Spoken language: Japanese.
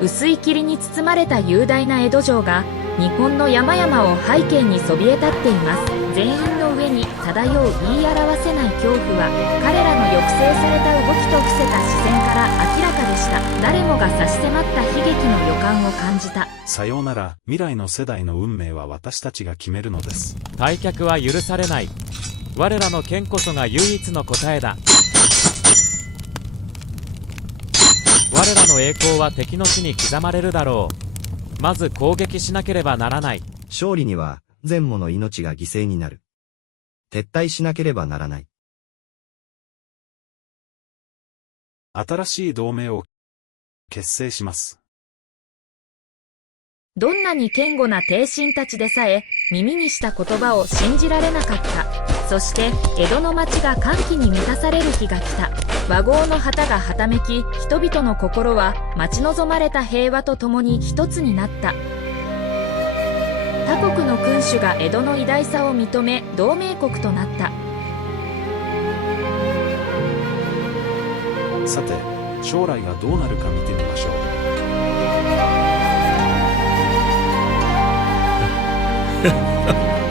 薄い霧に包まれた雄大な江戸城が日本の山々を背景にそびえ立っています。全員の上に漂う言い表せない恐怖は彼らの抑制された動きと伏せた視線から明らかでした。誰もが差し迫った悲劇の予感を感じた。さようなら、未来の世代の運命は私たちが決めるのです。退却は許されない。我らの剣こそが唯一の答えだ我らの栄光は敵の死に刻まれるだろうまず攻撃しなければならない勝利には、の命が犠牲になる。撤退しなければならない。新しい同盟を結成します。どんなに堅固な帝臣たちでさえ耳にした言葉を信じられなかったそして江戸の町が歓喜に満たされる日が来た。和合の旗がはためき人々の心は待ち望まれた平和とともに一つになった。他国の君主が江戸の偉大さを認め同盟国となった。さて、将来がどうなるか見てみましょう。